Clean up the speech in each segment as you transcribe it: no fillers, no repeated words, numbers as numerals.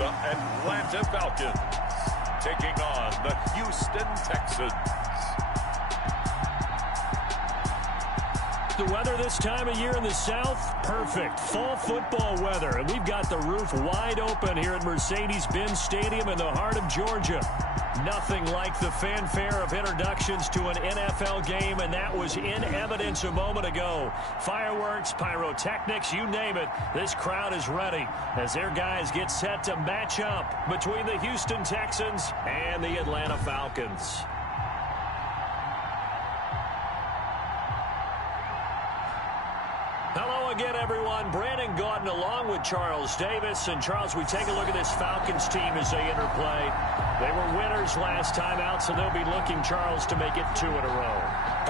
the Atlanta Falcons taking on the Houston Texans. The weather this time of year in the South, perfect. Fall football weather. And we've got the roof wide open here at Mercedes-Benz Stadium in the heart of Georgia. Nothing like the fanfare of introductions to an NFL game, and that was in evidence a moment ago. Fireworks, pyrotechnics, you name it. This crowd is ready as their guys get set to match up between the Houston Texans and the Atlanta Falcons. Hello again, everyone. Brandon Gaudin along with Charles Davis. And, Charles, we take a look at this Falcons team as they interplay. They were winners last time out, so they'll be looking, Charles, to make it 2 in a row.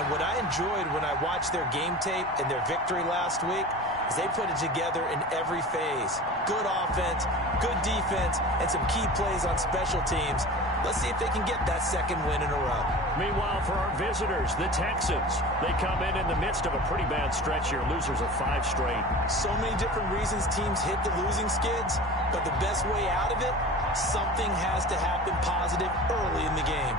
And what I enjoyed when I watched their game tape and their victory last week is they put it together in every phase. Good offense, good defense, and some key plays on special teams. Let's see if they can get that second win in a row. Meanwhile, for our visitors, the Texans, they come in the midst of a pretty bad stretch here. Losers of 5 straight. So many different reasons teams hit the losing skids, but the best way out of it, something has to happen positive early in the game.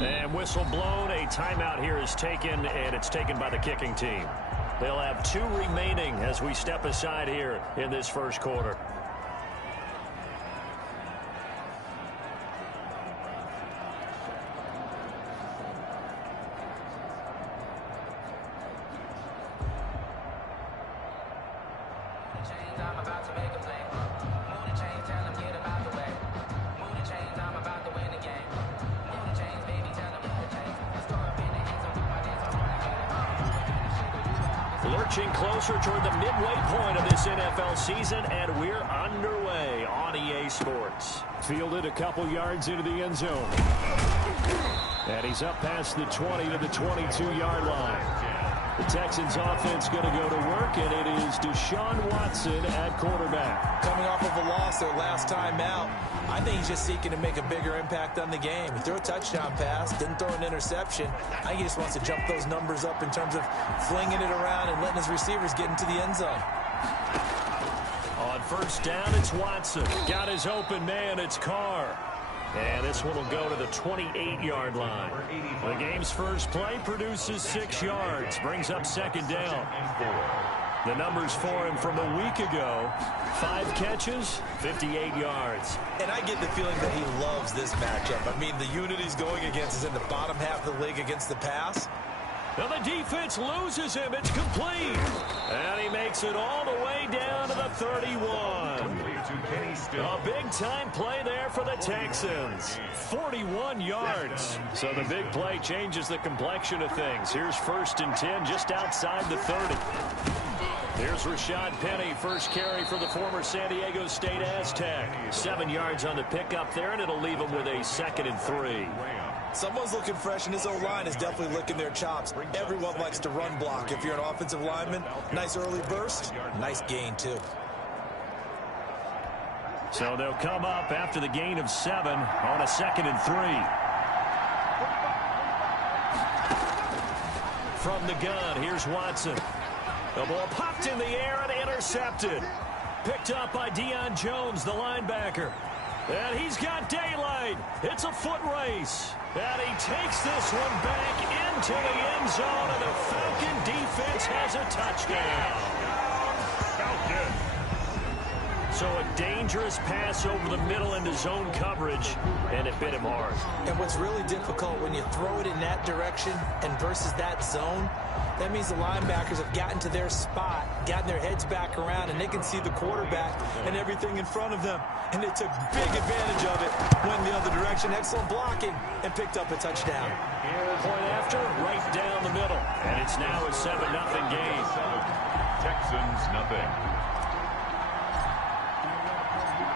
And whistle blown, a timeout here is taken, and it's taken by the kicking team. They'll have 2 remaining as we step aside here in this first quarter. I'm about to make a play. Move the chain, tell them get 'em out the way. Move the chains, I'm about to win. Lurching closer toward the midway point of this NFL season, and we're underway on EA Sports. Fielded a couple yards into the end zone. And he's up past the 20 to the 22-yard line. The Texans offense going to go to work, and it is Deshaun Watson at quarterback. Coming off of a loss their last time out, I think he's just seeking to make a bigger impact on the game. He threw a touchdown pass, didn't throw an interception. I think he just wants to jump those numbers up in terms of flinging it around and letting his receivers get into the end zone. On first down, it's Watson. Got his open man, it's Carr. And this one will go to the 28-yard line. The game's first play produces 6 yards, brings up second down. The numbers for him from a week ago: 5 catches, 58 yards. And I get the feeling that he loves this matchup. I mean, the unit he's going against is in the bottom half of the league against the pass. Well, the defense loses him. It's complete. And he makes it all the way down to the 31. A big-time play there for the Texans. 41 yards. So the big play changes the complexion of things. Here's 1st and 10 just outside the 30. Here's Rashad Penny, first carry for the former San Diego State Aztec. 7 yards on the pickup there, and it'll leave him with a 2nd and 3. Someone's looking fresh, and his O-line is definitely licking their chops. Everyone likes to run block. If you're an offensive lineman, nice early burst, nice gain, too. So they'll come up after the gain of 7 on a 2nd and 3. From the gun, here's Watson. The ball popped in the air and intercepted. Picked up by Deion Jones, the linebacker. And he's got daylight. It's a foot race. And he takes this one back into the end zone, and the Falcon defense has a touchdown. Falcon. So a dangerous pass over the middle into zone coverage, and it bit him hard. And what's really difficult when you throw it in that direction and versus that zone, that means the linebackers have gotten to their spot, gotten their heads back around, and they can see the quarterback and everything in front of them. And they took big advantage of it, went the other direction, excellent blocking, and picked up a touchdown. Point after, right down the middle. And it's now a 7-0 game. Texans nothing.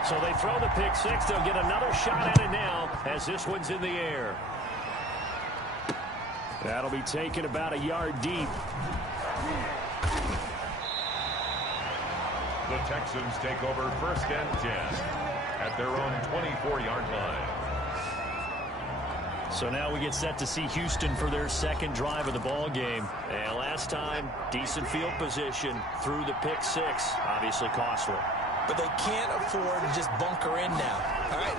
So they throw the pick 6. They'll get another shot at it now as this one's in the air. That'll be taken about a yard deep. The Texans take over 1st and 10 at their own 24-yard line. So now we get set to see Houston for their 2nd drive of the ball game. And last time, decent field position through the pick 6. Obviously costly. But they can't afford to just bunker in now. All right,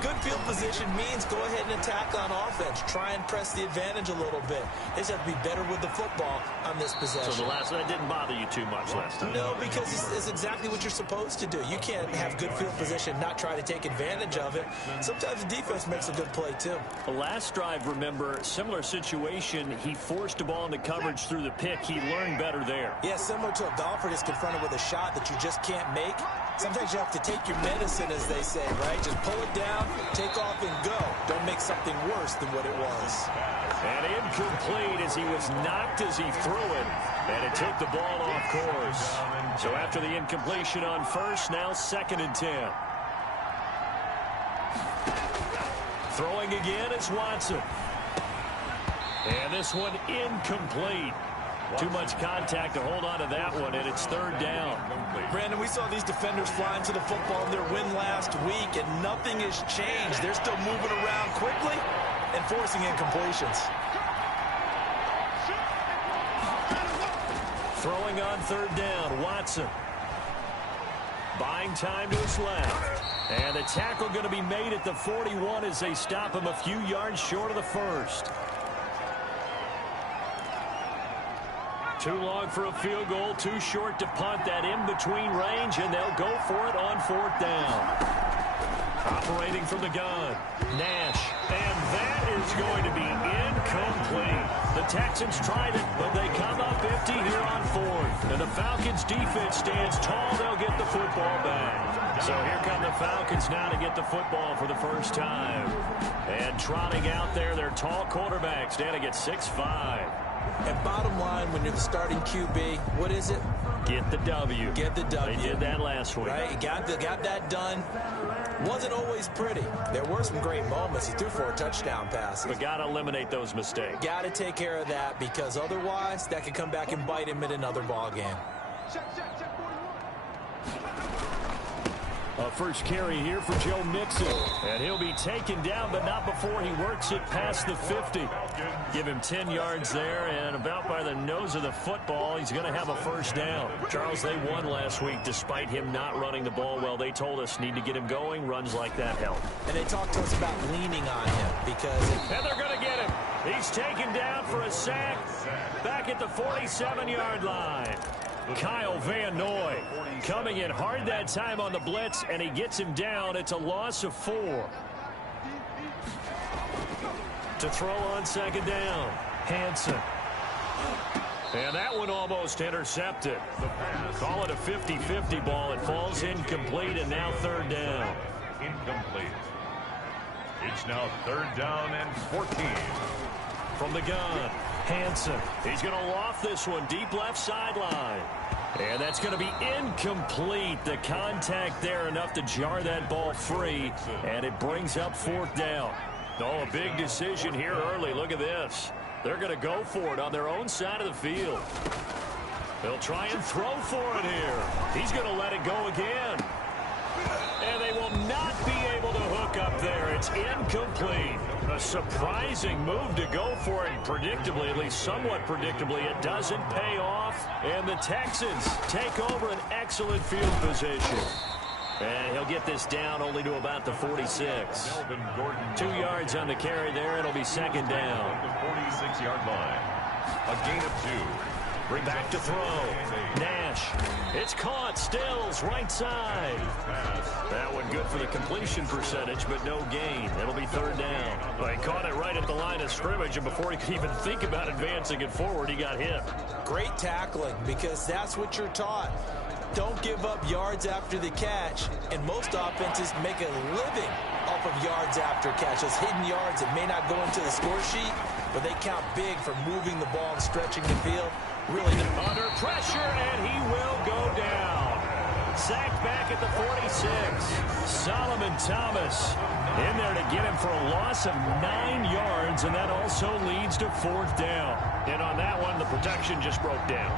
good field position means go ahead and attack on offense. Try and press the advantage a little bit. They just have to be better with the football on this possession. So the last one didn't bother you too much last time? No, because it's exactly what you're supposed to do. You can't have good field position, not try to take advantage of it. Sometimes the defense makes a good play, too. The last drive, remember, similar situation. He forced the ball into coverage through the pick. He learned better there. Yeah, similar to a golfer that's confronted with a shot that you just can't make. Sometimes you have to take your medicine, as they say, right? Just pull it down, take off, and go. Don't make something worse than what it was. And incomplete as he was knocked as he threw it. And it took the ball off course. So after the incompletion on first, now 2nd and 10. Throwing again, it's Watson. And this one incomplete. Too much contact to hold on to that one, and it's 3rd down. Brandon, we saw these defenders flying to the football in their win last week, and nothing has changed. They're still moving around quickly and forcing incompletions. Throwing on 3rd down, Watson. Buying time to his left. And the tackle going to be made at the 41 as they stop him a few yards short of the 1st. Too long for a field goal, too short to punt. That in-between range, and they'll go for it on 4th down. Operating from the gun, Nash, and that is going to be incomplete. The Texans tried it, but they come up empty here on 4th. And the Falcons' defense stands tall. They'll get the football back. So here come the Falcons now to get the football for the first time. And trotting out there, their tall quarterback standing at 6'5". And bottom line, when you're the starting QB, what is it? Get the W. Get the W. They did that last week. Right? Got that done. Wasn't always pretty. There were some great moments. He threw 4 touchdown passes. But got to eliminate those mistakes. Got to take care of that, because otherwise that could come back and bite him in another ball game. A first carry here for Joe Mixon. And he'll be taken down, but not before he works it past the 50. Give him 10 yards there, and about by the nose of the football, he's going to have a first down. Charles, they won last week despite him not running the ball well. They told us need to get him going. Runs like that help. And they talked to us about leaning on him because... And they're going to get him. He's taken down for a sack back at the 47-yard line. Kyle Van Noy coming in hard that time on the blitz, and he gets him down. It's a loss of 4. To throw on second down, Hansen. And that one almost intercepted. Call it a 50-50 ball. It falls incomplete, and now third down. Incomplete. It's now third down and 14. From the gun, Hansen. He's going to loft this one deep left sideline. And that's going to be incomplete. The contact there enough to jar that ball free, and it brings up fourth down. Oh, a big decision here early. Look at this. They're going to go for it on their own side of the field. They'll try and throw for it here. He's going to let it go again. And they will not be able to hook up there. It's incomplete. A surprising move to go for it. Predictably, at least somewhat predictably, it doesn't pay off. And the Texans take over an excellent field position. And he'll get this down only to about the 46. 2 yards on the carry there. It'll be second down. The 46-yard line. A gain of 2. Bring back to throw. Nash. It's caught. Stills right side. That one good for the completion percentage, but no gain. It'll be third down. Well, he caught it right at the line of scrimmage, and before he could even think about advancing it forward, he got hit. Great tackling, because that's what you're taught. Don't give up yards after the catch, and most offenses make a living off of yards after catch. Those hidden yards that may not go into the score sheet, but they count big for moving the ball and stretching the field. Really under pressure, and he will go down. Sacked back at the 46. Solomon Thomas in there to get him for a loss of 9 yards, and that also leads to fourth down. And on that one, the protection just broke down.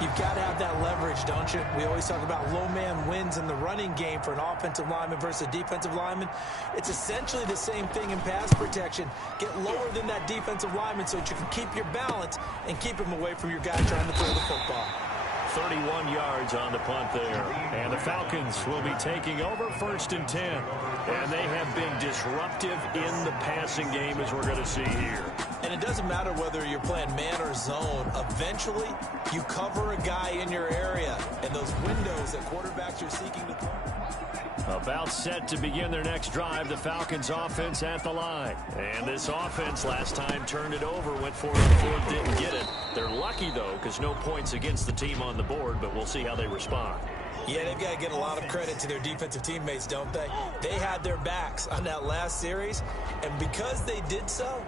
You've got to have that leverage, don't you? We always talk about low man wins in the running game for an offensive lineman versus a defensive lineman. It's essentially the same thing in pass protection. Get lower than that defensive lineman so that you can keep your balance and keep him away from your guy trying to throw the football. 31 yards on the punt there. And the Falcons will be taking over first and 10. And they have been disruptive in the passing game, as we're going to see here. And it doesn't matter whether you're playing man or zone. Eventually, you cover a guy in your area. And those windows that quarterbacks are seeking to throw. About set to begin their next drive, the Falcons offense at the line. And this offense last time turned it over, went for it on fourth, didn't get it. They're lucky, though, because no points against the team on the board, but we'll see how they respond. Yeah, they've got to get a lot of credit to their defensive teammates, don't they? They had their backs on that last series, and because they did so,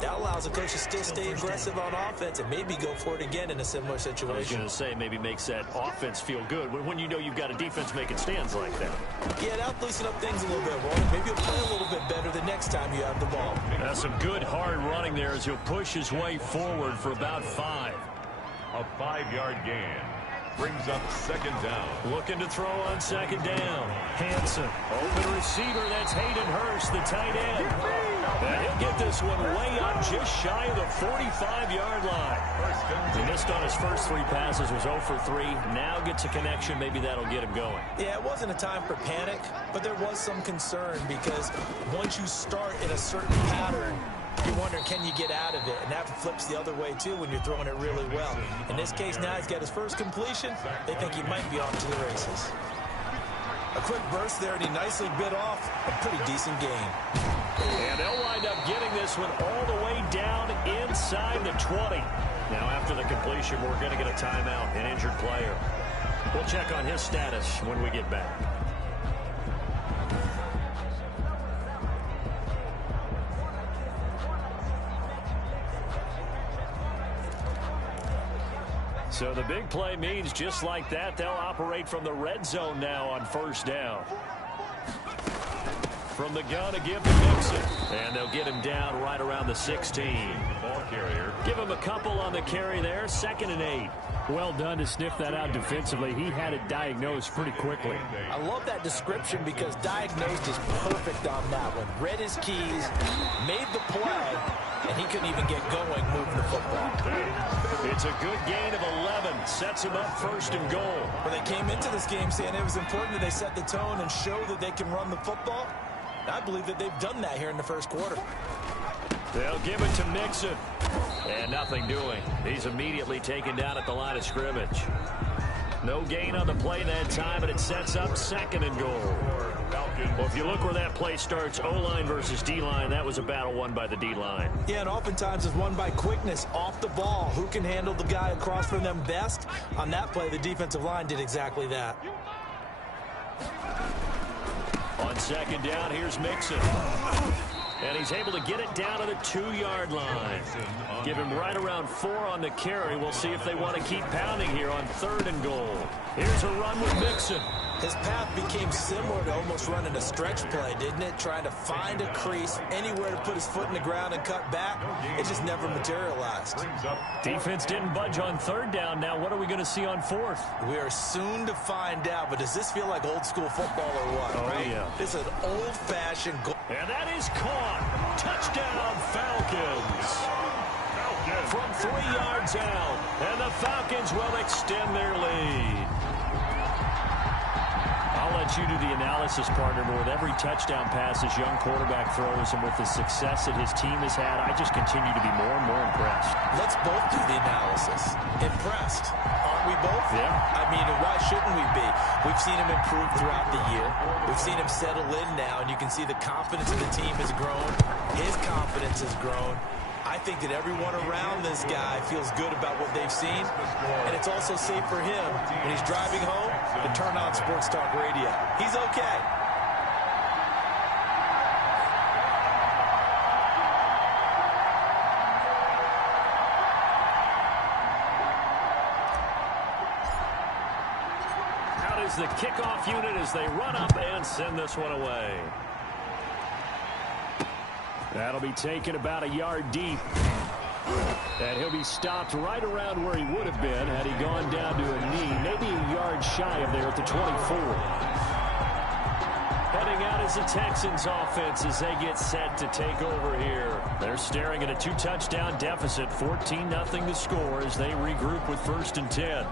that allows the coach to still stay aggressive on offense and maybe go for it again in a similar situation. I was going to say, maybe makes that offense feel good when you know you've got a defense making stands like that. Yeah, that'll loosen up things a little bit, Warren. Maybe he'll play a little bit better the next time you have the ball. That's some good hard running there as he'll push his way forward for about 5. A 5-yard gain. Brings up second down. Looking to throw on second down. Hansen. Open receiver. That's Hayden Hurst, the tight end. And he'll get this one way up just shy of the 45-yard line. He missed on his first 3 passes, was 0 for 3. Now gets a connection. Maybe that'll get him going. Yeah, it wasn't a time for panic, but there was some concern because once you start in a certain pattern, you're wondering, can you get out of it? And that flips the other way, too, when you're throwing it really well. In this case, now he's got his first completion. They think he might be off to the races. A quick burst there, and he nicely bit off a pretty decent gain. And they'll wind up getting this one all the way down inside the 20. Now, after the completion, we're going to get a timeout, an injured player. We'll check on his status when we get back. So the big play means just like that, they'll operate from the red zone now on first down. From the gun to give to Mixon. And they'll get him down right around the 16. Ball carrier. Give him a couple on the carry there. 2nd and 8. Well done to sniff that out defensively. He had it diagnosed pretty quickly. I love that description because diagnosed is perfect on that one. Read his keys, made the play, and he couldn't even get going moving the football. It's a good gain of 11. Sets him up 1st and goal. When they came into this game saying it was important that they set the tone and show that they can run the football, I believe that they've done that here in the first quarter. They'll give it to Mixon. And nothing doing. He's immediately taken down at the line of scrimmage. No gain on the play that time, but it sets up 2nd and goal. Well, if you look where that play starts, O-line versus D-line, that was a battle won by the D-line. Yeah, and oftentimes it's won by quickness off the ball. Who can handle the guy across from them best? On that play, the defensive line did exactly that. On 2nd down, here's Mixon. And he's able to get it down to the 2-yard line. Give him right around 4 on the carry. We'll see if they want to keep pounding here on 3rd and goal. Here's a run with Mixon. His path became similar to almost running a stretch play, didn't it? Trying to find a crease, anywhere to put his foot in the ground and cut back. It just never materialized. Defense didn't budge on 3rd down. Now what are we going to see on 4th? We are soon to find out, but does this feel like old school football or what? Oh, right? Yeah. This is an old-fashioned goal. And that is caught. Touchdown, Falcons. From 3 yards out. And the Falcons will extend their lead. I'll let you do the analysis, partner, but with every touchdown pass this young quarterback throws and with the success that his team has had, I just continue to be more and more impressed. Let's both do the analysis. Impressed. Aren't we both? Yeah. I mean, why shouldn't we be? We've seen him improve throughout the year. We've seen him settle in now, and you can see the confidence of the team has grown. His confidence has grown. I think that everyone around this guy feels good about what they've seen, and it's also safe for him when he's driving home to turn on Sports Talk Radio. He's okay. Out is the kickoff unit as they run up and send this one away. That'll be taken about a yard deep. And he'll be stopped right around where he would have been had he gone down to a knee, maybe a yard shy of there at the 24. Heading out is the Texans offense as they get set to take over here. They're staring at a 2-touchdown deficit, 14-0 to score as they regroup with 1st and 10.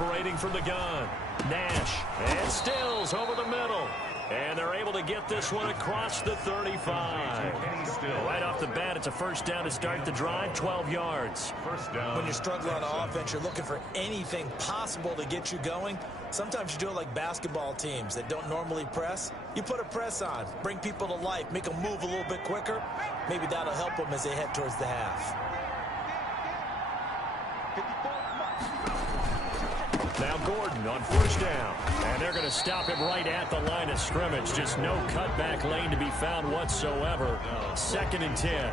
Operating from the gun, Nash, and Stills over the middle. And they're able to get this one across the 35. Right off the bat, it's a 1st down to start the drive, 12 yards. 1st down. When you're struggling on offense, you're looking for anything possible to get you going. Sometimes you do it like basketball teams that don't normally press. You put a press on, bring people to life, make them move a little bit quicker. Maybe that'll help them as they head towards the half. Now Gordon on 1st down. And they're going to stop him right at the line of scrimmage. Just no cutback lane to be found whatsoever. 2nd and 10.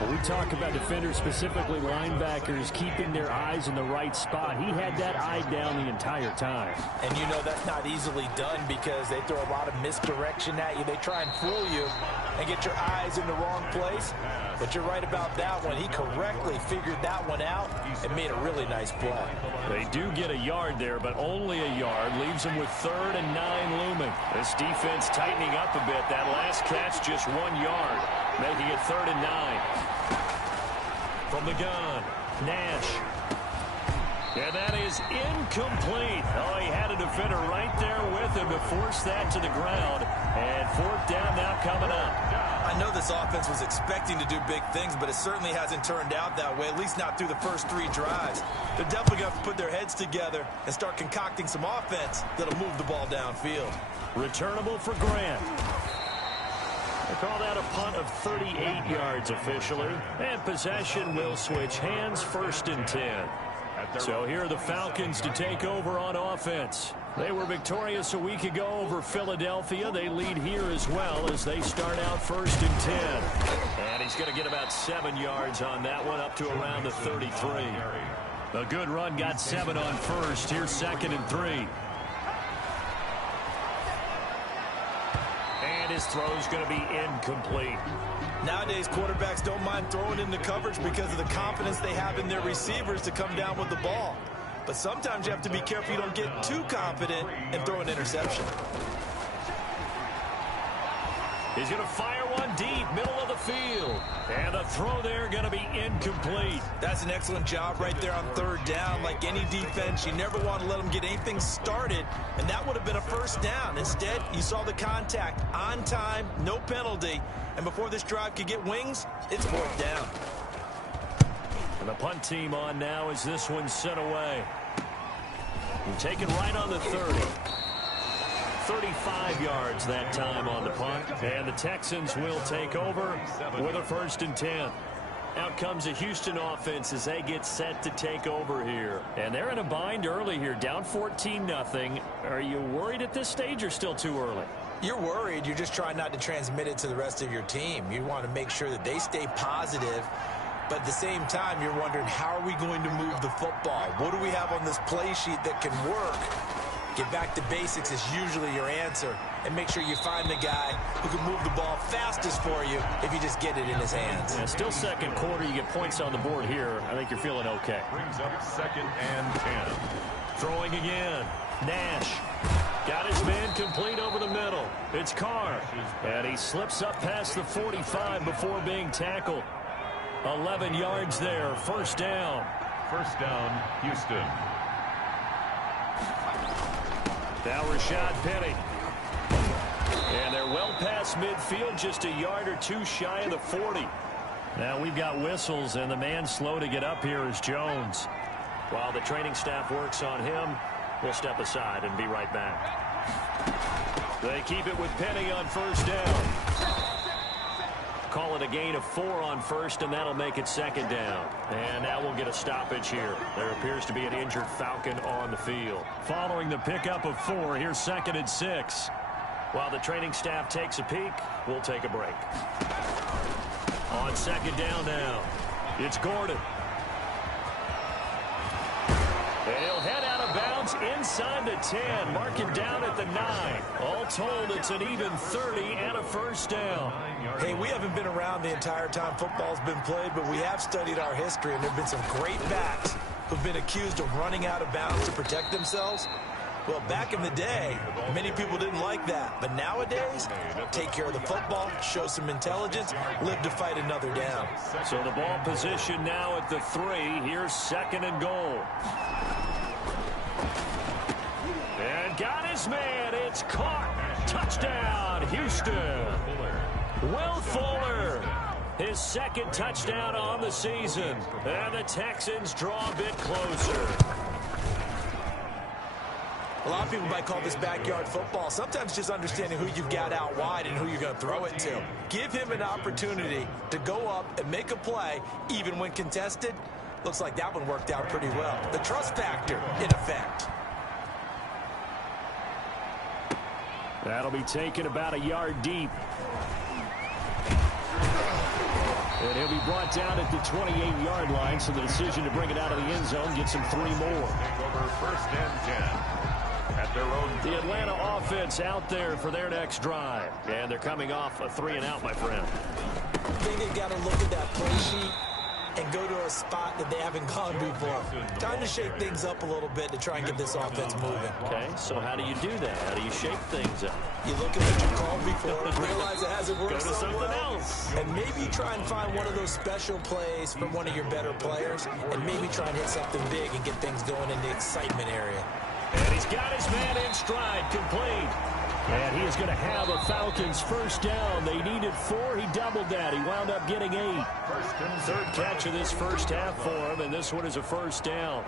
When we talk about defenders, specifically linebackers, keeping their eyes in the right spot, he had that eye down the entire time. And you know that's not easily done because they throw a lot of misdirection at you. They try and fool you and get your eyes in the wrong place. But you're right about that one. He correctly figured that one out and made a really nice play. They do get a yard there, but only a yard. Leaves them with 3rd and 9 looming. This defense tightening up a bit. That last catch just 1 yard, making it 3rd and 9. From the gun, Nash. And that is incomplete. Oh, he had a defender right there with him to force that to the ground. And 4th down now coming up. I know this offense was expecting to do big things, but it certainly hasn't turned out that way, at least not through the first 3 drives. They're definitely going to have to put their heads together and start concocting some offense that'll move the ball downfield. Returnable for Grant. They call that a punt of 38 yards officially. And possession will switch hands, 1st and 10. So here are the Falcons to take over on offense. They were victorious a week ago over Philadelphia. They lead here as well as they start out 1st and 10. And he's going to get about 7 yards on that one, up to around the 33. A good run, got 7 on first. Here's 2nd and 3. And his throw's going to be incomplete. Nowadays, quarterbacks don't mind throwing into coverage because of the confidence they have in their receivers to come down with the ball. But sometimes you have to be careful you don't get too confident and throw an interception. He's going to fire one deep, middle of the field. And the throw there going to be incomplete. That's an excellent job right there on 3rd down. Like any defense, you never want to let them get anything started, and that would have been a 1st down. Instead, you saw the contact on time, no penalty, and before this drive could get wings, it's 4th down. And the punt team on now as this one's sent away. And taken right on the 30. 35 yards that time on the punt. And the Texans will take over with a 1st and 10. Out comes the Houston offense as they get set to take over here. And they're in a bind early here, down 14-0. Are you worried at this stage or still too early? You're worried. You're just trying not to transmit it to the rest of your team. You want to make sure that they stay positive. But at the same time, you're wondering, how are we going to move the football? What do we have on this play sheet that can work? Get back to basics is usually your answer. And make sure you find the guy who can move the ball fastest for you if you just get it in his hands. Yeah, still 2nd quarter. You get points on the board here. I think you're feeling okay. Brings up 2nd and 10. Throwing again. Nash. Got his man complete over the middle. It's Carr. And he slips up past the 45 before being tackled. 11 yards there. 1st down. 1st down, Houston. Now Rashad Penny. And they're well past midfield, just a yard or 2 shy of the 40. Now we've got whistles, and the man slow to get up here is Jones. While the training staff works on him, we'll step aside and be right back. They keep it with Penny on 1st down. Call it a gain of 4 on 1st, and that'll make it 2nd down. And now we'll get a stoppage here. There appears to be an injured Falcon on the field. Following the pickup of 4, here's 2nd and 6. While the training staff takes a peek, we'll take a break. On 2nd down now, it's Gordon. And he'll head out of bounds inside the 10, marking down at the 9. All told, it's an even 30 and a 1st down. Hey, we haven't been around the entire time football's been played, but we have studied our history, and there have been some great backs who've been accused of running out of bounds to protect themselves. Well, back in the day, many people didn't like that. But nowadays, take care of the football, show some intelligence, live to fight another down. So the ball position now at the 3. Here's 2nd and goal. And got his man. It's caught. Touchdown, Houston. Will Fuller. His 2nd touchdown on the season. And the Texans draw a bit closer. A lot of people might call this backyard football. Sometimes just understanding who you've got out wide and who you're going to throw it to. Give him an opportunity to go up and make a play, even when contested. Looks like that one worked out pretty well. The trust factor in effect. That'll be taken about a yard deep. And he'll be brought down at the 28-yard line, so the decision to bring it out of the end zone gets him 3 more. Take over 1st and 10. At their own. The Atlanta offense out there for their next drive. And they're coming off a 3-and-out, my friend. I think they've got to look at that play sheet and go to a spot that they haven't gone before. Time to shake things up a little bit to try and get this offense moving. Okay, so how do you do that? How do you shake things up? You look at what you called before, realize it hasn't worked Go to so something well, else. and maybe try and find one of those special plays from one of your better players, and maybe try and hit something big and get things going in the excitement area. And he's got his man in stride, complete. And he is going to have a Falcons 1st down. They needed 4. He doubled that. He wound up getting 8. 3rd catch of this first half for him, and this one is a 1st down.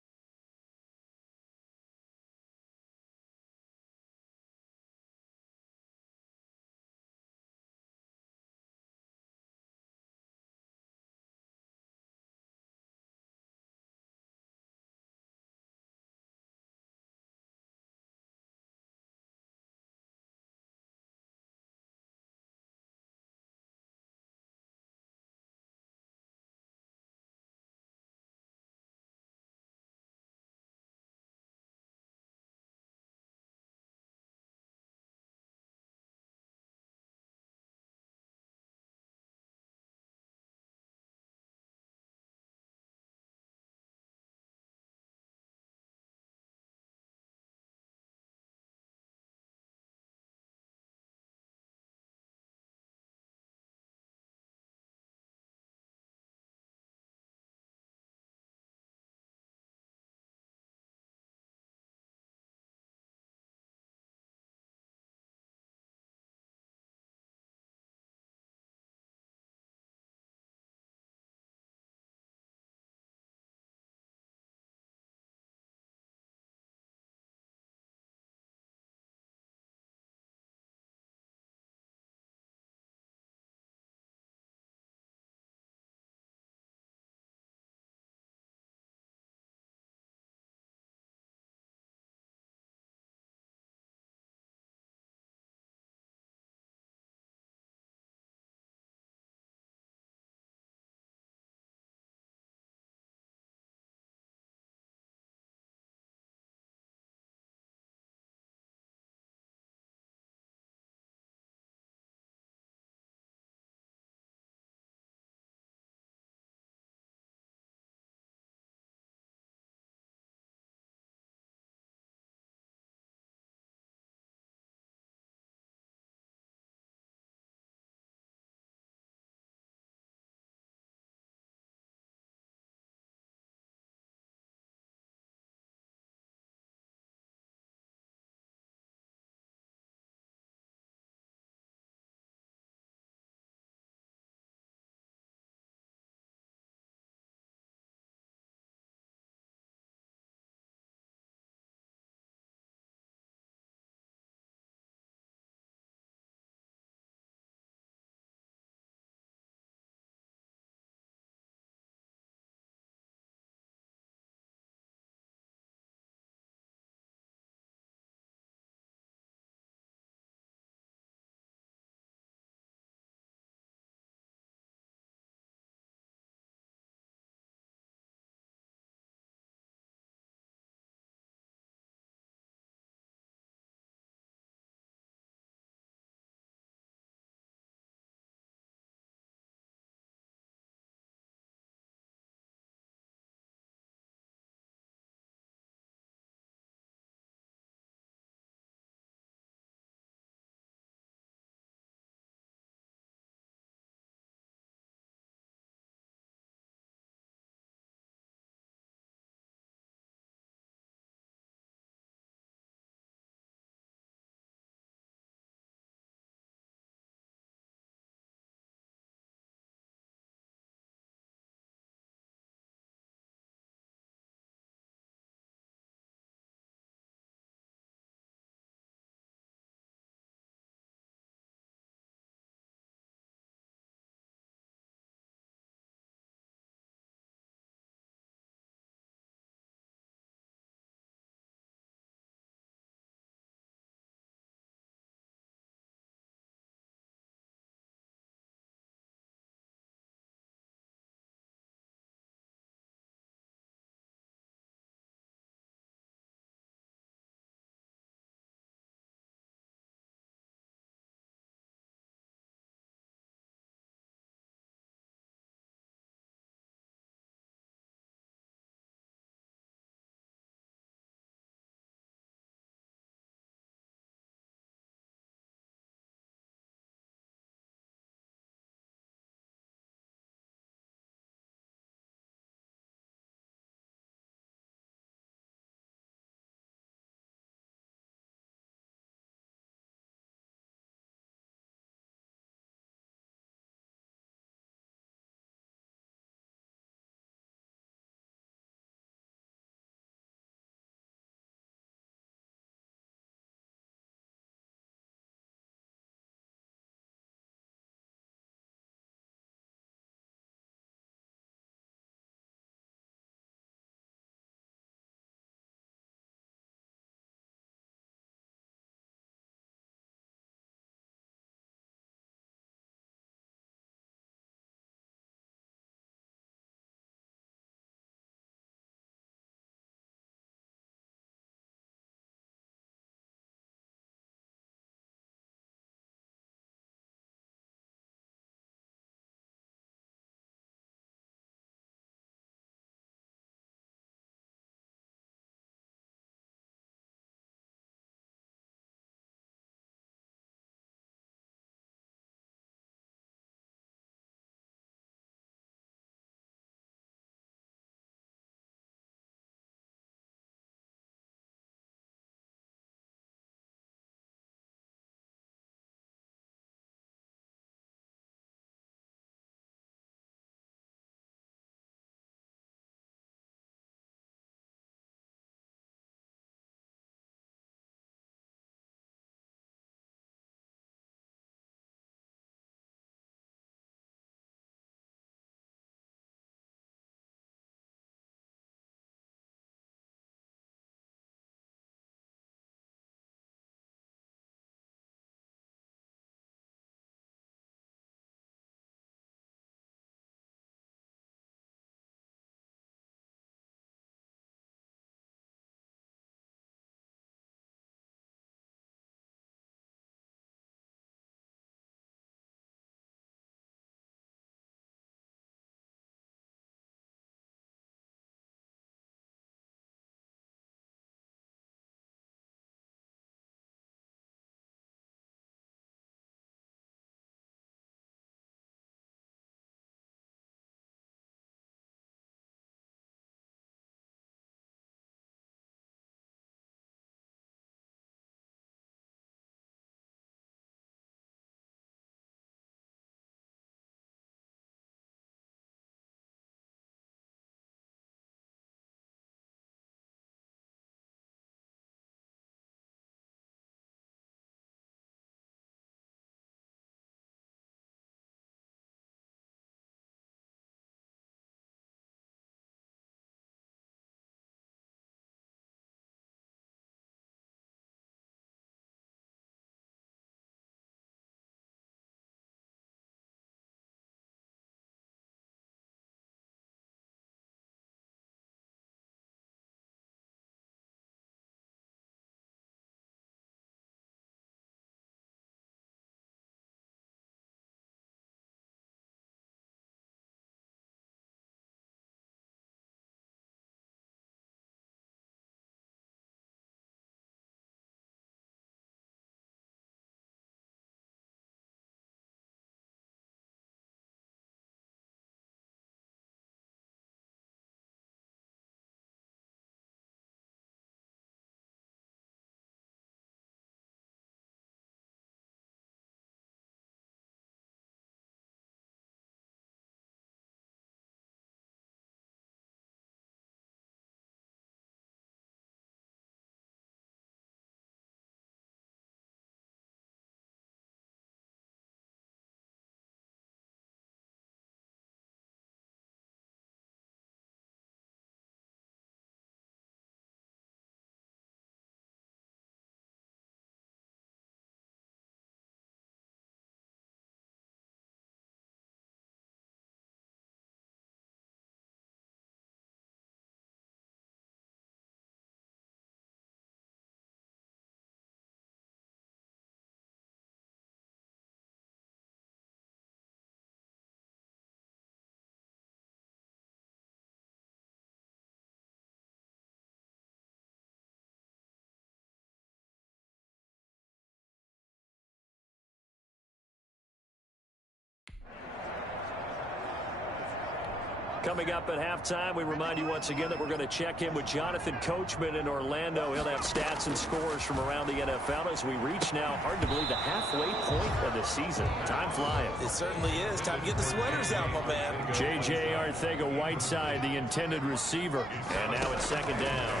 Coming up at halftime, we remind you once again that we're going to check in with Jonathan Coachman in Orlando. He'll have stats and scores from around the NFL as we reach now, hard to believe, the halfway point of the season. Time flying. It certainly is. Time to get the sweaters out, my man. J.J. Arcega-Whiteside, the intended receiver. And now it's second down.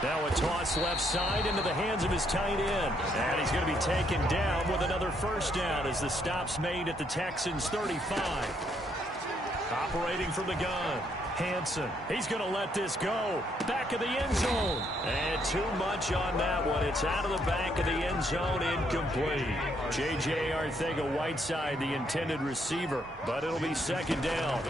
Now a toss left side into the hands of his tight end. And he's going to be taken down with another first down as the stop's made at the Texans' 35. Operating from the gun. Hansen. He's going to let this go. Back of the end zone. And too much on that one. It's out of the back of the end zone. Incomplete. J.J. Arcega-Whiteside, the intended receiver. But it'll be second down.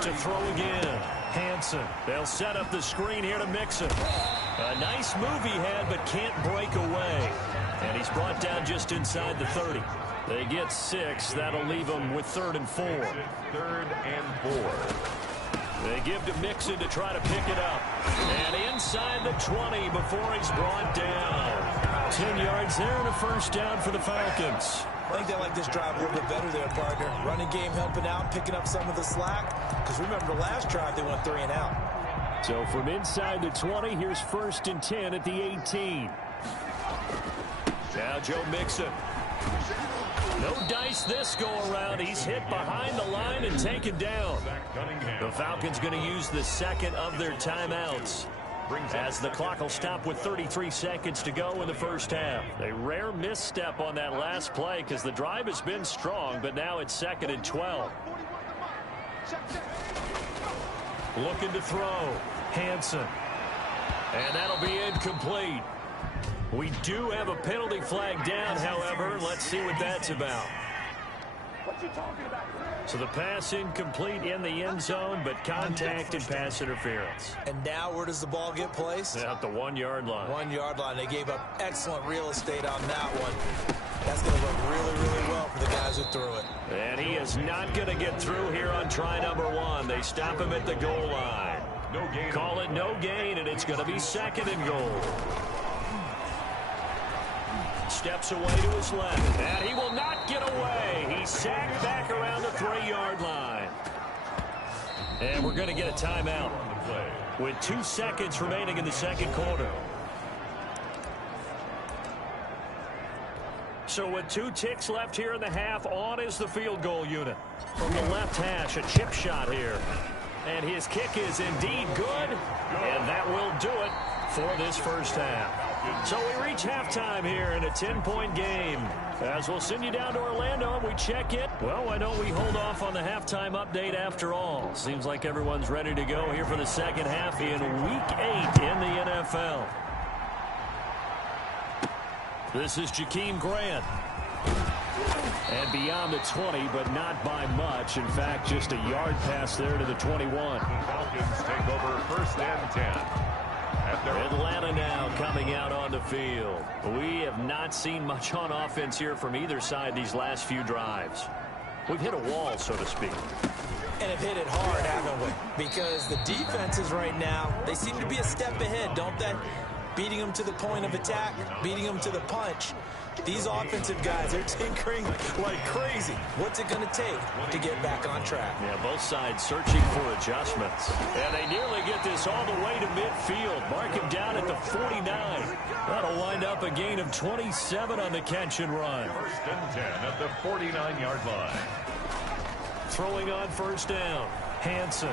To throw again. Hansen. They'll set up the screen here to Mixon. A nice move he had, but can't break away. And he's brought down just inside the 30. They get 6. That'll leave them with 3rd and 4. 3rd and 4. They give to Mixon to try to pick it up. And inside the 20 before he's brought down. 10 yards there and a first down for the Falcons. I think they like this drive a little bit better there, partner. Running game helping out, picking up some of the slack. Because remember, the last drive they went 3 and out. So from inside the 20, here's 1st and 10 at the 18. Now Joe Mixon. No dice this go around. He's hit behind the line and taken down. The Falcons going to use the second of their timeouts, as the clock will stop with 33 seconds to go in the first half. A rare misstep on that last play because the drive has been strong, but now it's 2nd and 12. Looking to throw. Hansen. And that'll be incomplete. We do have a penalty flag down, however. Let's see what that's about. So the pass incomplete in the end zone, but contact and pass interference. And now where does the ball get placed? At the 1-yard line. 1-yard line. They gave up excellent real estate on that one. That's going to look really, really well for the guys who threw it. And he is not going to get through here on try number 1. They stop him at the goal line. No gain. Call it no gain, and it's going to be 2nd and goal. Steps away to his left, and he will not get away. He's sacked back around the 3-yard line. And we're going to get a timeout with 2 seconds remaining in the second quarter. So with 2 ticks left here in the half, on is the field goal unit. From the left hash, a chip shot here. And his kick is indeed good, and that will do it for this first half. So we reach halftime here in a 10-point game. As we'll send you down to Orlando and we check it. Well, why don't we hold off on the halftime update after all? Seems like everyone's ready to go here for the second half in Week 8 in the NFL. This is Jakeem Grant. And beyond the 20, but not by much. In fact, just a yard pass there to the 21. Falcons take over 1st and 10. Atlanta now coming out on the field. We have not seen much on offense here from either side these last few drives. We've hit a wall, so to speak. And have hit it hard, haven't we? Because the defenses right now, they seem to be a step ahead, don't they? Beating them to the point of attack, beating them to the punch. These offensive guys, they're tinkering like crazy. What's it going to take to get back on track? Yeah, both sides searching for adjustments. And they nearly get this all the way to midfield. Mark him down at the 49. That'll wind up a gain of 27 on the catch and run. 1st and 10 at the 49-yard line. Throwing on first down. Hansen.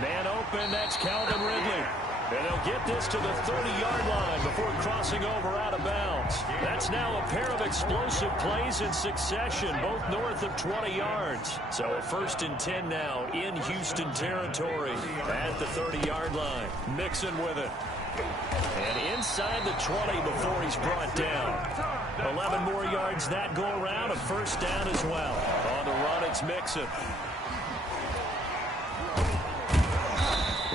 Man open, that's Calvin Ridley. And they'll get this to the 30-yard line before crossing over out of bounds. That's now a pair of explosive plays in succession, both north of 20 yards. So a 1st and 10 now in Houston territory at the 30-yard line. Mixon with it. And inside the 20 before he's brought down. 11 more yards that go around, a first down as well. On the run, it's Mixon.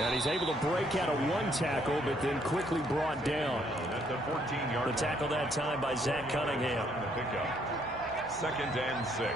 And he's able to break out of 1 tackle, but then quickly brought down. At the 14-yard The tackle that time by Zach Cunningham. 2nd and 6.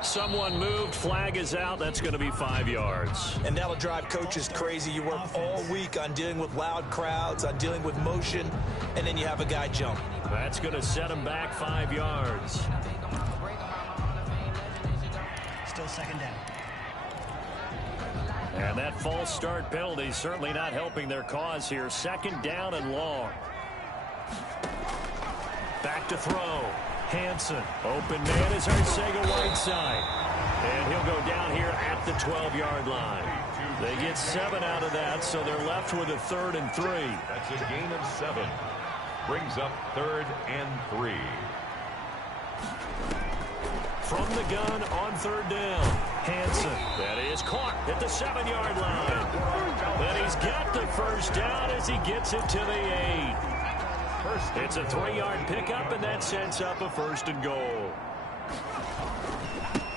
Someone moved. Flag is out. That's going to be 5 yards. And that'll drive coaches crazy. You work all week on dealing with loud crowds, on dealing with motion, and then you have a guy jump. That's going to set him back 5 yards. Still second down. And that false start penalty certainly not helping their cause here. Second down and long. Back to throw. Hansen. Open man is Arcega-Whiteside. And he'll go down here at the 12-yard line. They get 7 out of that, so they're left with a 3rd and 3. That's a gain of 7. Brings up 3rd and 3. From the gun on 3rd down. Hansen. That is caught at the 7-yard line. And he's got the first down as he gets it to the 8. It's a 3-yard pickup, and that sets up a 1st and goal.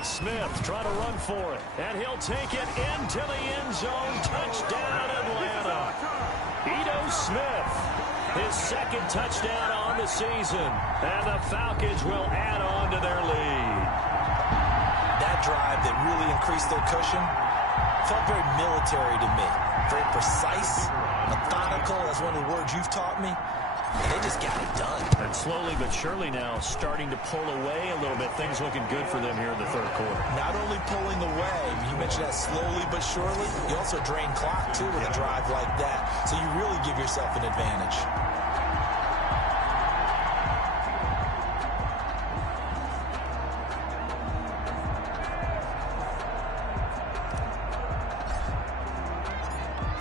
Smith trying to run for it, and he'll take it into the end zone. Touchdown, Atlanta. Ito Smith, his 2nd touchdown on the season, and the Falcons will add on to their lead. That drive that really increased their cushion felt very military to me. Very precise, methodical. That's one of the words you've taught me. And they just got it done. And slowly but surely now starting to pull away a little bit. Things looking good for them here in the 3rd quarter. Not only pulling away, you mentioned that slowly but surely, you also drain clock, too, with a drive like that. So you really give yourself an advantage.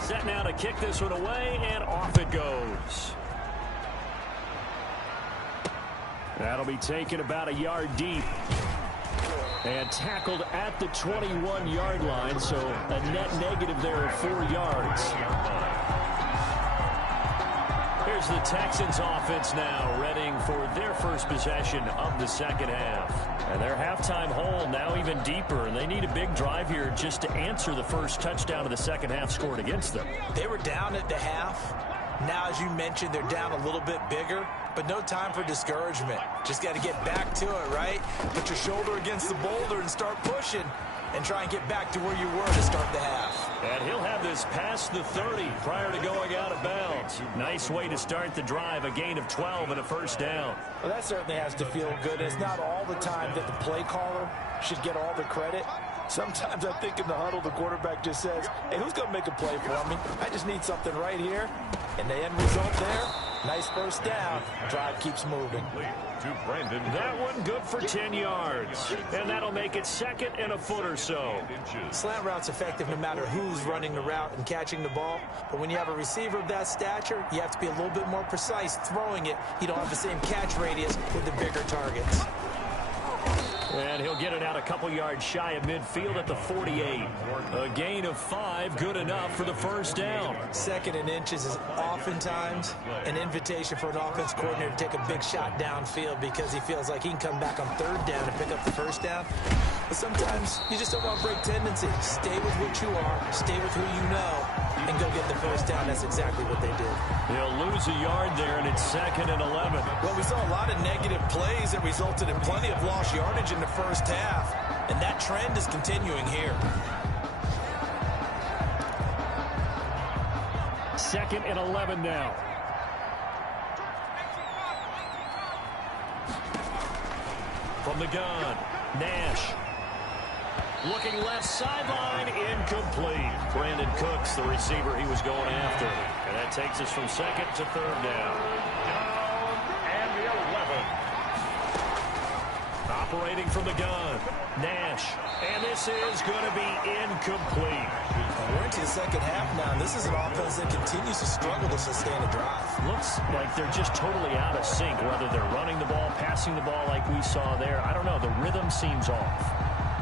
Set now to kick this one away, and off it goes. That'll be taken about a yard deep. And tackled at the 21-yard line, so a net negative there of 4 yards. Here's the Texans offense now, readying for their first possession of the 2nd half. And their halftime hole now even deeper, and they need a big drive here just to answer the first touchdown of the 2nd half scored against them. They were down at the half. Now, as you mentioned, they're down a little bit bigger, but no time for discouragement. Just got to get back to it, right? Put your shoulder against the boulder and start pushing and try and get back to where you were to start the half. And he'll have this past the 30 prior to going out of bounds. Nice way to start the drive, a gain of 12 and a 1st down. Well, that certainly has to feel good. It's not all the time that the play caller should get all the credit. Sometimes I think in the huddle, the quarterback just says, hey, who's going to make a play for me? I just need something right here. And the end result there, nice 1st down. Drive keeps moving. That one good for 10 yards. And that'll make it 2nd and a foot or so. Slant route's effective no matter who's running the route and catching the ball. But when you have a receiver of that stature, you have to be a little bit more precise throwing it. You don't have the same catch radius with the bigger targets. And he'll get it out a couple yards shy of midfield at the 48. A gain of 5, good enough for the 1st down. 2nd and inches is oftentimes an invitation for an offense coordinator to take a big shot downfield because he feels like he can come back on 3rd down and pick up the 1st down. But sometimes you just don't want to break tendency. Stay with what you are, stay with who you know, and go get the 1st down. That's exactly what they did. He'll lose a yard there, and it's 2nd and 11. Well, we saw a lot of negative plays that resulted in plenty of lost yardage in the 1st half, and that trend is continuing here. 2nd and 11 now. From the gun, Nash. Looking left sideline, incomplete. Brandon Cooks, the receiver he was going after. And that takes us from 2nd to 3rd down. And the 11. Operating from the gun, Nash. And this is going to be incomplete. We're into the 2nd half now. This is an offense that continues to struggle to sustain a drive. Looks like they're just totally out of sync, whether they're running the ball, passing the ball like we saw there. I don't know. The rhythm seems off.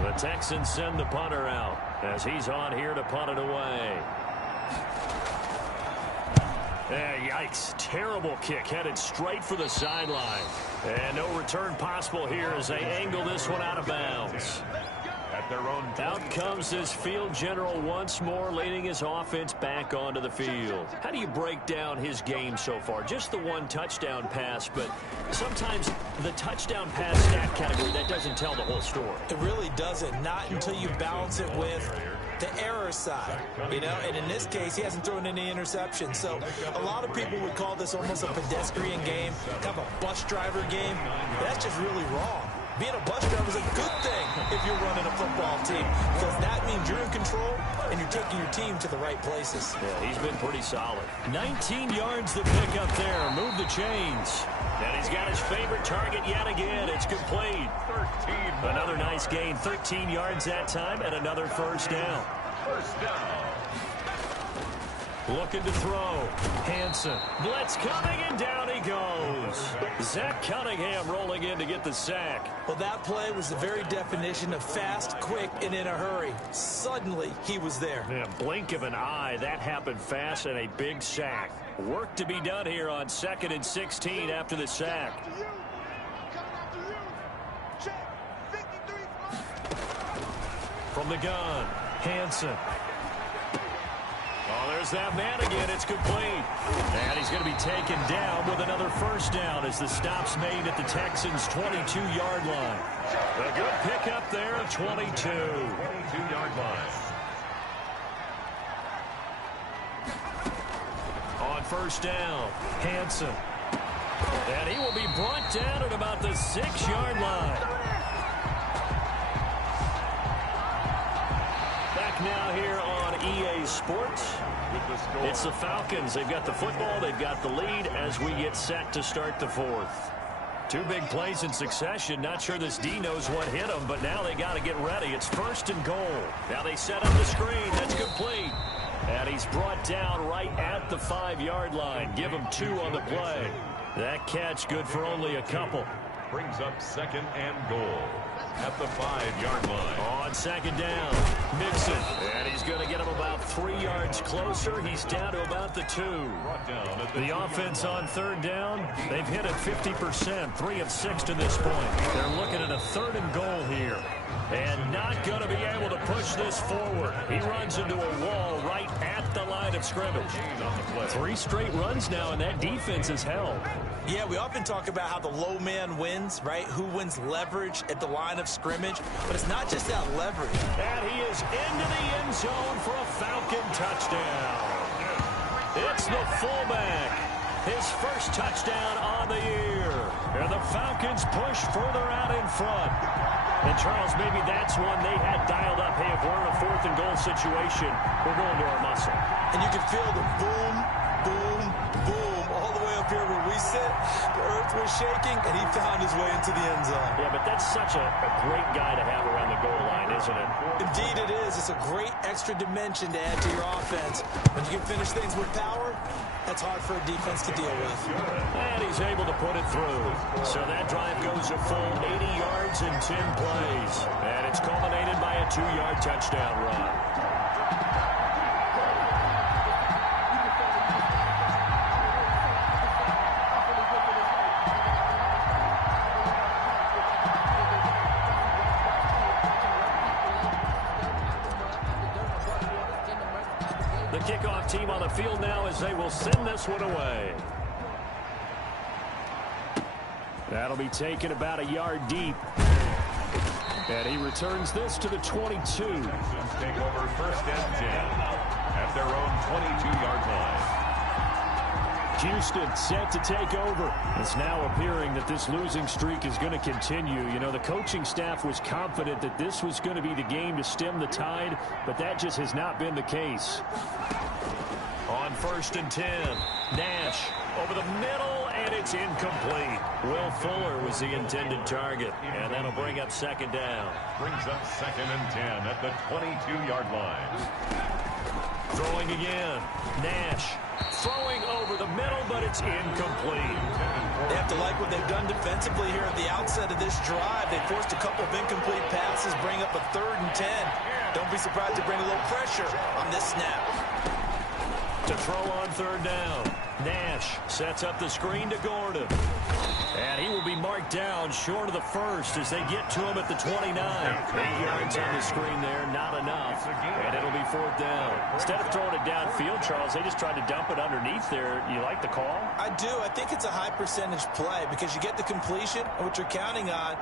The Texans send the punter out as he's on here to punt it away. Yikes. Terrible kick headed straight for the sideline. And no return possible here as they angle this one out of bounds. at their own 20. Out comes this field general once more, leading his offense back onto the field. How do you break down his game so far? Just the one touchdown pass, but sometimes the touchdown pass stat category, that doesn't tell the whole story. It really doesn't, not until you balance it with the error side, you know, and in this case, he hasn't thrown any interceptions. So a lot of people would call this almost a pedestrian game, kind of a bus driver game. That's just really wrong. Being a bus driver is a good thing if you're running a football team, because that means you're in control and you're taking your team to the right places. Yeah, he's been pretty solid. 19 yards to pick up there. Move the chains. And he's got his favorite target yet again. It's complete. 13. Another nice gain. 13 yards that time and another first down. First down. Looking to throw. Hansen. Blitz coming, and down he goes. Zach Cunningham rolling in to get the sack. Well, that play was the very definition of fast, quick, and in a hurry. Suddenly, he was there. Yeah, blink of an eye. That happened fast, and a big sack. Work to be done here on 2nd and 16 after the sack. From the gun, Hansen. Oh, there's that man again. It's complete. And he's going to be taken down with another first down as the stop's made at the Texans' 22-yard line. A good pickup there, 22. 22-yard line. On first down, Hansen. And he will be brought down at about the 6-yard line. Back now here on EA Sports. It's the Falcons. They've got the football. They've got the lead as we get set to start the fourth. Two big plays in succession. Not sure this D knows what hit them, but now they got to get ready. It's 1st and goal. Now they set up the screen. That's complete. And he's brought down right at the 5-yard line. Give him 2 on the play. That catch good for only a couple. Brings up 2nd and goal at the 5-yard line. On 2nd down, Mixon. And he's going to get him about 3 yards closer. He's down to about the 2. The offense on 3rd down, they've hit it 50%, 3 of 6 to this point. They're looking at a 3rd and goal here. And not going to be able to push this forward. He runs into a wall right at the line of scrimmage. 3 straight runs now, and that defense is held. Yeah, we often talk about how the low man wins, right? Who wins leverage at the line of scrimmage. But it's not just that leverage. And he is into the end zone for a Falcon touchdown. It's the fullback. His first touchdown on the year. And the Falcons push further out in front. And, Charles, maybe that's one they had dialed up. Hey, if we're in a 4th and goal situation, we're going to our muscle. And you can feel the boom, boom, boom all the way up here where we sit. The earth was shaking, and he found his way into the end zone. Yeah, but that's such a great guy to have around the goal line, isn't it? Indeed it is. It's a great extra dimension to add to your offense. When you can finish things with power, that's hard for a defense to deal with. And he's able to put it through. So that drive goes a full 80 yards in 10 plays. And it's culminated by a 2-yard touchdown run. The kickoff team on the field now as they will send this one away. That'll be taken about a yard deep. And he returns this to the 22. Texans take over 1st and 10 at their own 22-yard line. Houston set to take over. It's now appearing that this losing streak is going to continue. You know, the coaching staff was confident that this was going to be the game to stem the tide, but that just has not been the case. On 1st and 10, Nash over the middle, and it's incomplete. Will Fuller was the intended target, and that'll bring up 2nd down. Brings up 2nd and 10 at the 22-yard line. Throwing again, Nash throwing over the middle, but it's incomplete. They have to like what they've done defensively here at the outset of this drive. They forced a couple of incomplete passes, bring up a 3rd and 10. Don't be surprised to bring a little pressure on this snap. To throw on 3rd down, Nash sets up the screen to Gordon. And he will be marked down short of the first as they get to him at the 29. 8 yards on the screen there, not enough. And it'll be 4th down. Instead of throwing it downfield, Charles, they just tried to dump it underneath there. You like the call? I do. I think it's a high percentage play because you get the completion, and what you're counting on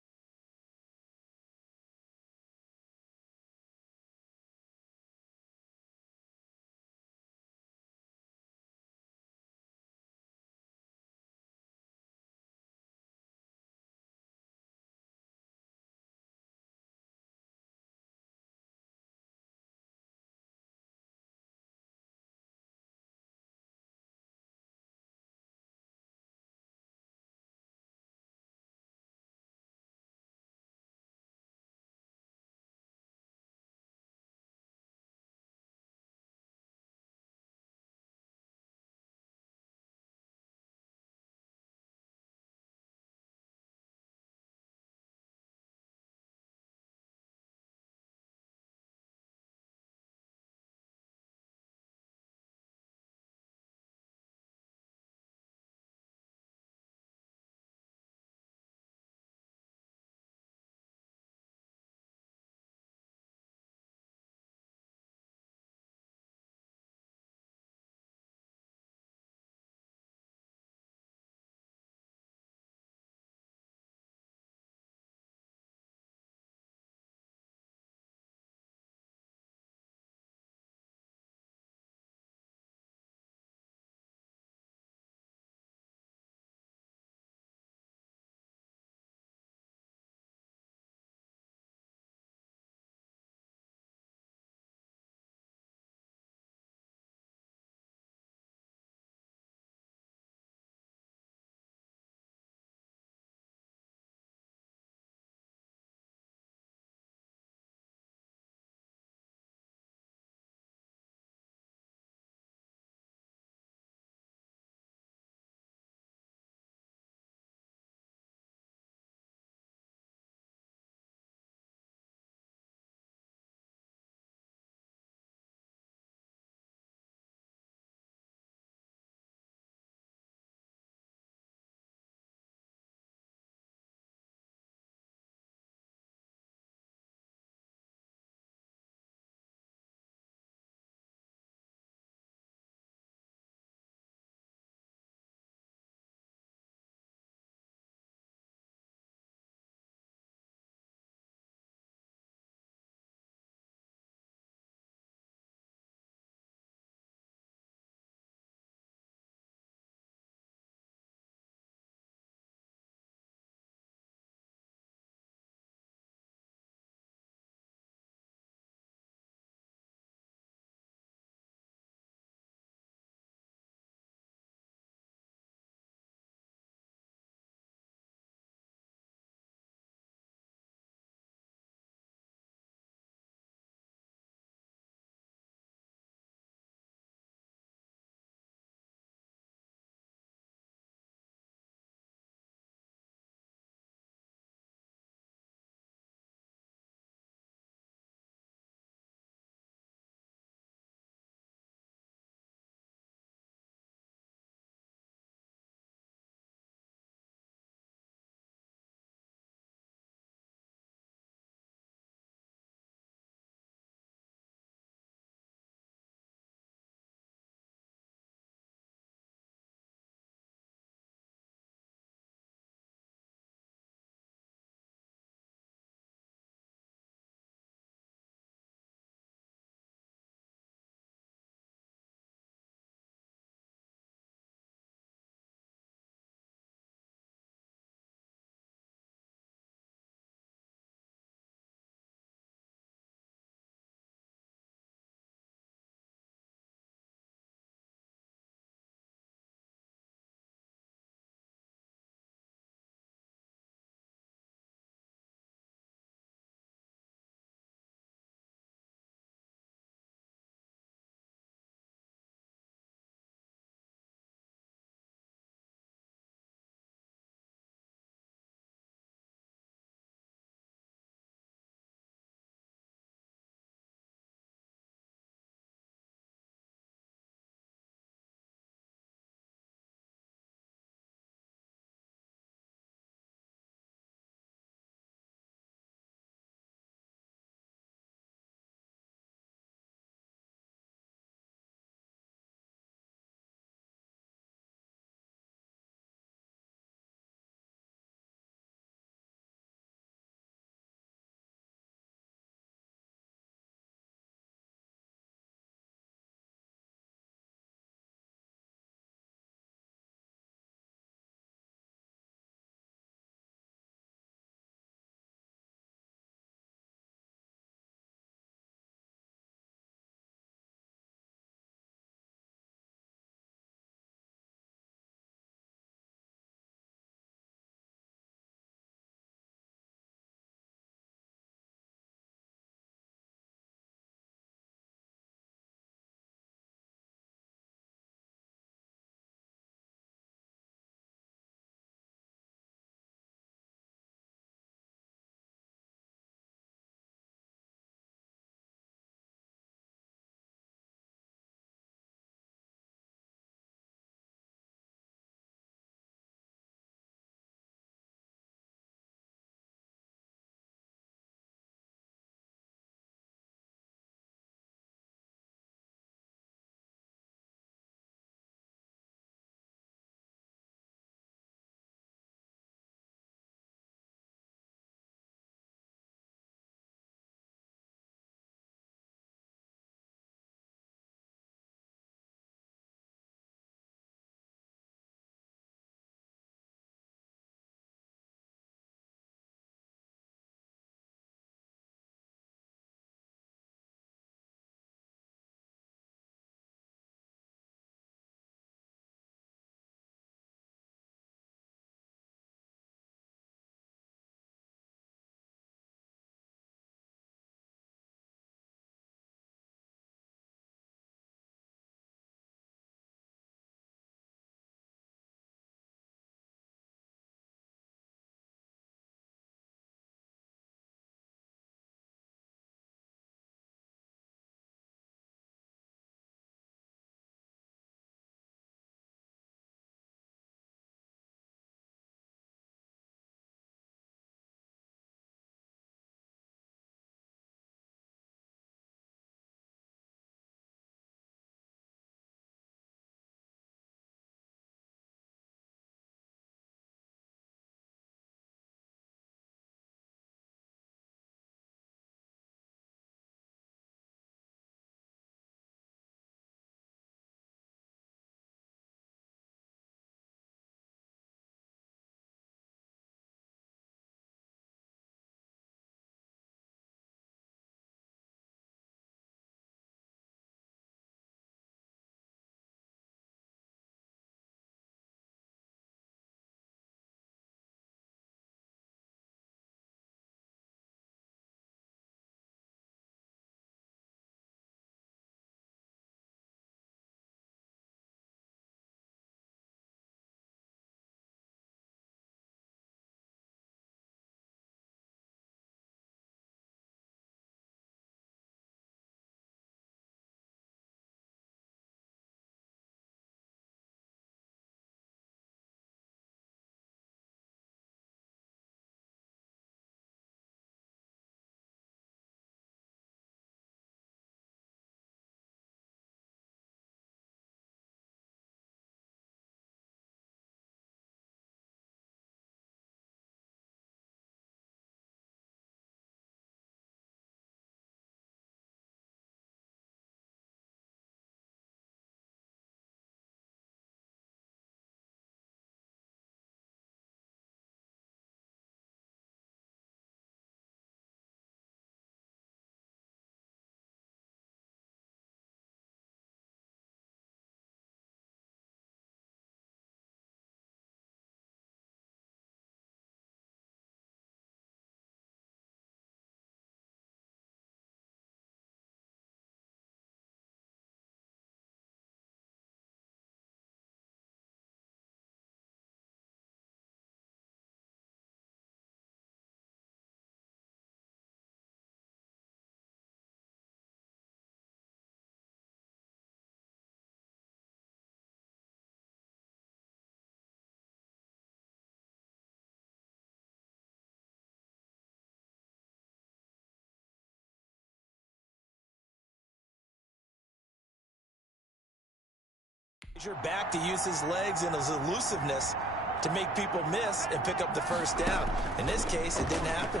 Your back to use his legs and his elusiveness to make people miss and pick up the first down. In this case, it didn't happen.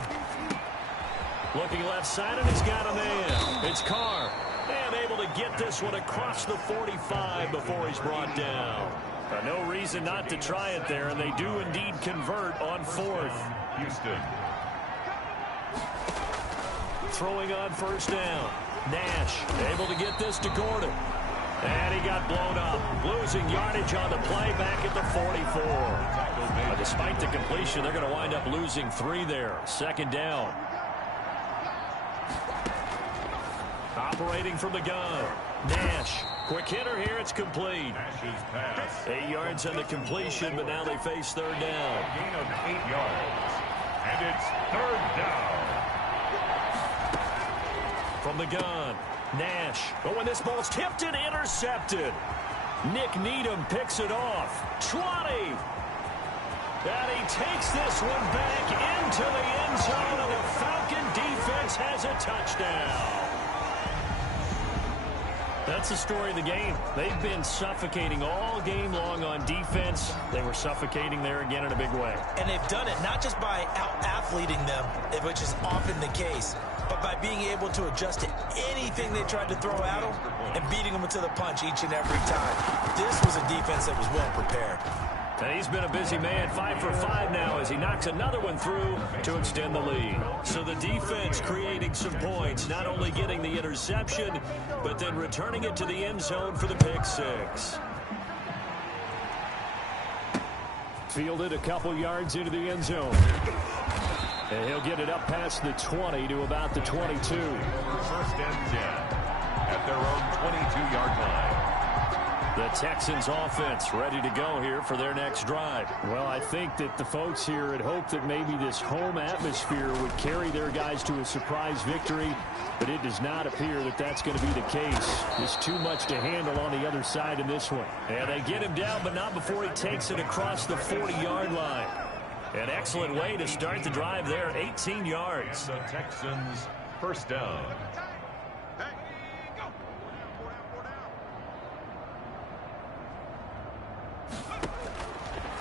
Looking left side, and he's got a man. It's Carr. And able to get this one across the 45 before he's brought down. No reason not to try it there, and they do indeed convert on fourth. Houston. Throwing on first down. Nash able to get this to Gordon. And he got blown up. Losing yardage on the play back at the 44. Despite the completion, they're going to wind up losing 3 there. Second down. Operating from the gun. Nash. Quick hitter here. It's complete. Nash's pass. 8 yards on the completion, but now they face third down. A gain of 8 yards. And it's third down. From the gun. Nash. But when this ball's tipped and intercepted. Nick Needham picks it off. 20. And he takes this one back into the end zone, and the Falcon defense has a touchdown. That's the story of the game. They've been suffocating all game long on defense. They were suffocating there again in a big way. And they've done it not just by out-athleting them, which is often the case, but by being able to adjust to anything they tried to throw at them and beating them to the punch each and every time. This was a defense that was well prepared. And he's been a busy man, 5 for 5 now as he knocks another one through to extend the lead. So the defense creating some points, not only getting the interception, but then returning it to the end zone for the pick 6. Fielded a couple yards into the end zone. And he'll get it up past the 20 to about the 22. First and 10 at their own 22-yard line. The Texans offense ready to go here for their next drive. Well, I think that the folks here had hoped that maybe this home atmosphere would carry their guys to a surprise victory, but it does not appear that that's going to be the case. There's too much to handle on the other side in this one. And they get him down, but not before he takes it across the 40-yard line. An excellent way to start the drive there, 18 yards. And the Texans first down.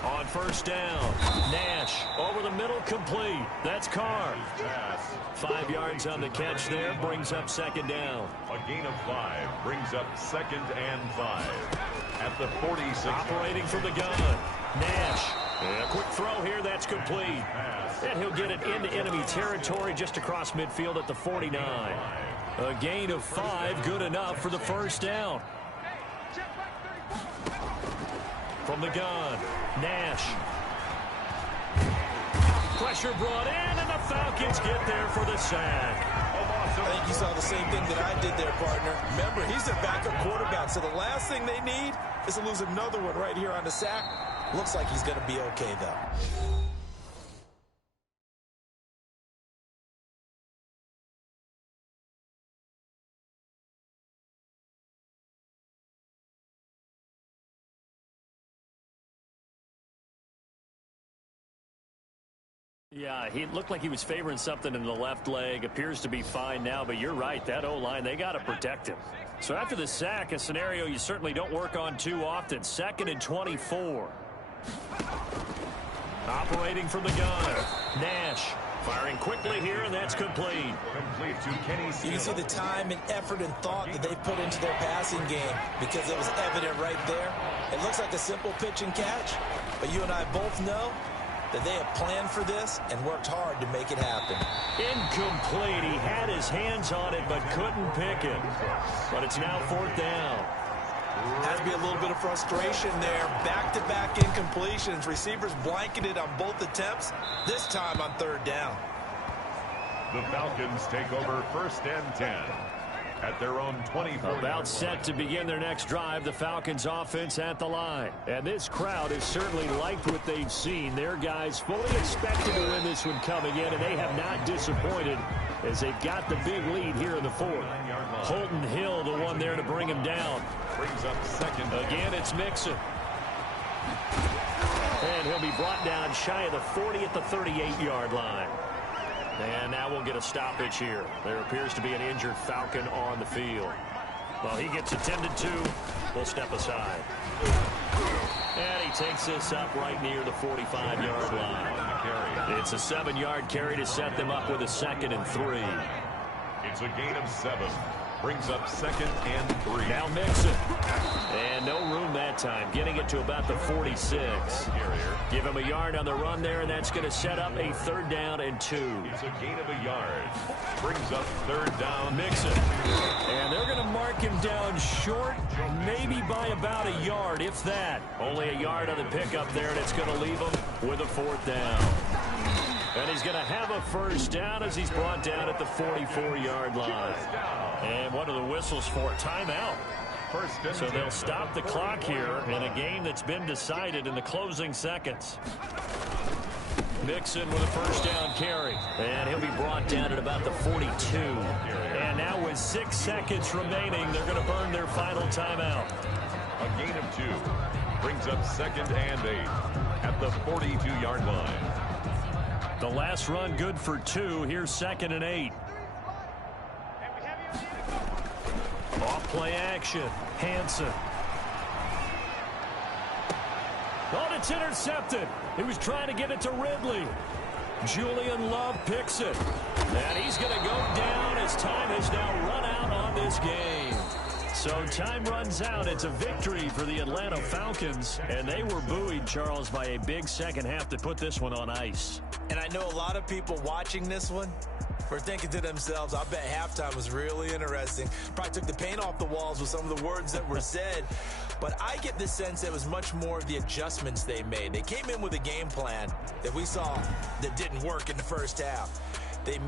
On first down, Nash over the middle, complete. That's Carr. 5 yards on the catch there, brings up second down. A gain of 5 brings up second and 5 at the 46. Operating from the gun, Nash. And a quick throw here, that's complete. And he'll get it into enemy territory just across midfield at the 49. A gain of 5, good enough for the first down. From the gun, Nash. Pressure brought in, and the Falcons get there for the sack. I think you saw the same thing that I did there, partner. Remember, he's their backup quarterback, so the last thing they need is to lose another one right here on the sack. Looks like he's going to be okay, though. Yeah, he looked like he was favoring something in the left leg. Appears to be fine now, but you're right. That O-line, they got to protect him. So after the sack, a scenario you certainly don't work on too often. 2nd and 24. Operating from the gun. Nash firing quickly here, and that's complete. Complete to Kenny Steele. You can see the time and effort and thought that they put into their passing game because it was evident right there. It looks like a simple pitch and catch, but you and I both know that they have planned for this and worked hard to make it happen. Incomplete. He had his hands on it but couldn't pick it. But it's now 4th down. Has to be a little bit of frustration there. Back-to-back incompletions. Receivers blanketed on both attempts, this time on 3rd down. The Falcons take over 1st and 10 at their own 24. About set to begin their next drive, the Falcons offense at the line. And this crowd has certainly liked what they've seen. Their guys fully expected to win this one coming in, and they have not disappointed as they've got the big lead here in the 4th. Holton Hill, the one there to bring him down. Brings up second. Again, it's Mixon. And he'll be brought down shy of the 40 at the 38-yard line. And now we'll get a stoppage here. There appears to be an injured Falcon on the field. Well, he gets attended to. We'll step aside. And he takes this up right near the 45-yard line. It's a 7-yard carry to set them up with a 2nd and 3. It's a gain of 7. Brings up 2nd and 3. Now Mixon. And no room that time. Getting it to about the 46. Give him a yard on the run there, and that's going to set up a 3rd down and 2. It's a gain of a yard. Brings up 3rd down. Mixon. And they're going to mark him down short, maybe by about a yard, if that. Only a yard on the pickup there, and it's going to leave him with a 4th down. And he's going to have a 1st down as he's brought down at the 44-yard line. And what are the whistles for? Timeout. So they'll stop the clock here in a game that's been decided in the closing seconds. Mixon with a 1st down carry. And he'll be brought down at about the 42. And now with 6 seconds remaining, they're going to burn their final timeout. A gain of 2. Brings up 2nd and 8 at the 42-yard line. The last run good for 2. Here's 2nd and 8. Off play action. Hansen. Oh, it's intercepted. He was trying to get it to Ridley. Julian Love picks it. And he's going to go down as time has now run out on this game. So time runs out. It's a victory for the Atlanta Falcons. And they were buoyed, Charles, by a big second half to put this one on ice. And I know a lot of people watching this one were thinking to themselves, I bet halftime was really interesting. Probably took the paint off the walls with some of the words that were said. But I get the sense it was much more of the adjustments they made. They came in with a game plan that we saw that didn't work in the first half. They made